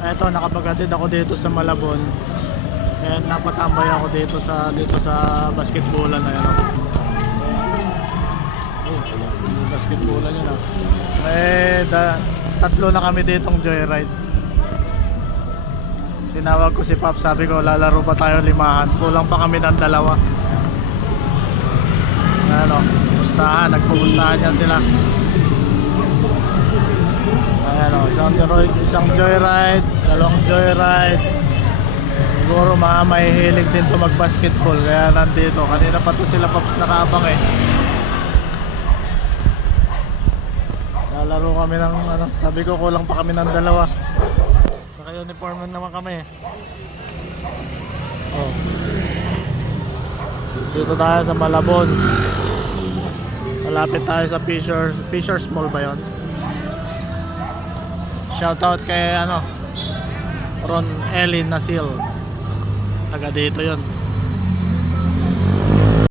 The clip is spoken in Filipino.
Eto, nakapagatid ako dito sa Malabon. And napatambay ako dito sa basketballan na yan. Basketballan yun ah. Tatlo na kami ditong joyride. Tinawag ko si Pop, sabi ko lalaro pa tayo limahan. Kulang pa kami ng dalawa. Ano, nagpupustahan yan sila. Ayan o, isang joyride, dalawang joyride. Siguro may hilig din to mag-basketball, kaya nandito. Kanina pa to sila Pops nakaabang eh. Lalaro kami ng sabi ko kulang pa kami ng dalawa. Naka-uniform naman kami. Oh. Dito tayo sa Malabon. Malapit tayo sa Fisher's Mall ba yun? Shoutout kay Ron Ellie Nasil. Taga dito yun.